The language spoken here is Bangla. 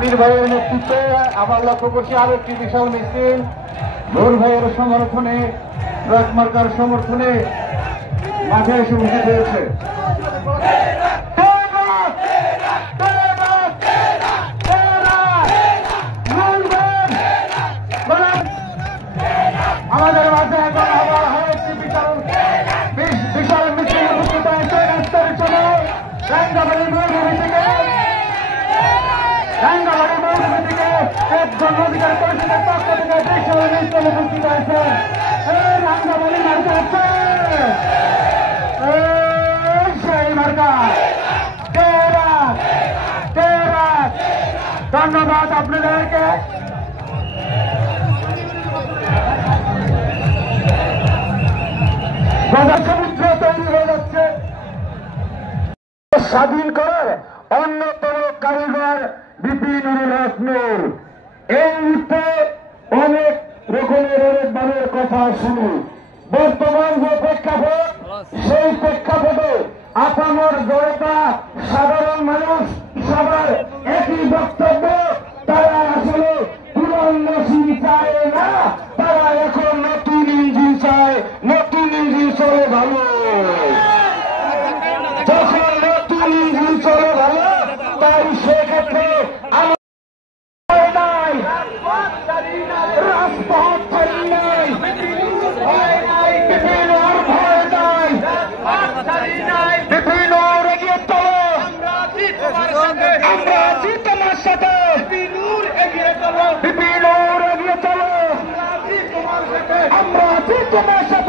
আমির ভাইয়ের নেতৃত্বে আবার লক্ষ্য করছি আরো একটি বিশাল মিছিল নূর ভাইয়ের সমর্থনে ট্রাক মার্কার সমর্থনে মাঠে এসে উপস্থিত হয়েছে। আমাদের মাঝে এখন আবার একটি বিশাল মিছিল উপস্থিত হয়েছে রাস্তার চলে রাঙ্গাবাড়ি মৌলভী থেকে একজন অধিকার পরিষদের পক্ষ থেকে বিশাল মিছিল উপস্থিত হয়েছে। রাঙ্গাবাড়ি মার্কা আছে সেই মার্কা। ধন্যবাদ আপনাদেরকে। সমুদ্র তৈরি হয়ে যাচ্ছে। স্বাধীন করার অন্যতম কারিগর বিপিনুরুল হক নূর। এই মুহূর্তে অনেক রকমের অনেকভাবে কথা শুনি। বর্তমান যে প্রেক্ষাপট সেই প্রেক্ষাপটে আপামর জনতা সাধারণ মানুষ সবার একই বক্তব্য। তারা আসলে পুরনো মেশিন চায় না, তারা এখন নতুন ইঞ্জিন চায়। নতুন ইঞ্জিন চলে ভালো, যখন নতুন ইঞ্জিন চলে ভালো তাই সেক্ষেত্রে রাজপথ ছাড়ি নাই, বিপিনুর এগিয়ে চলো, আমরা আছি তোমার সাথে। বিপিনুর এগিয়ে চলো, আমরা আছি তোমার সাথে।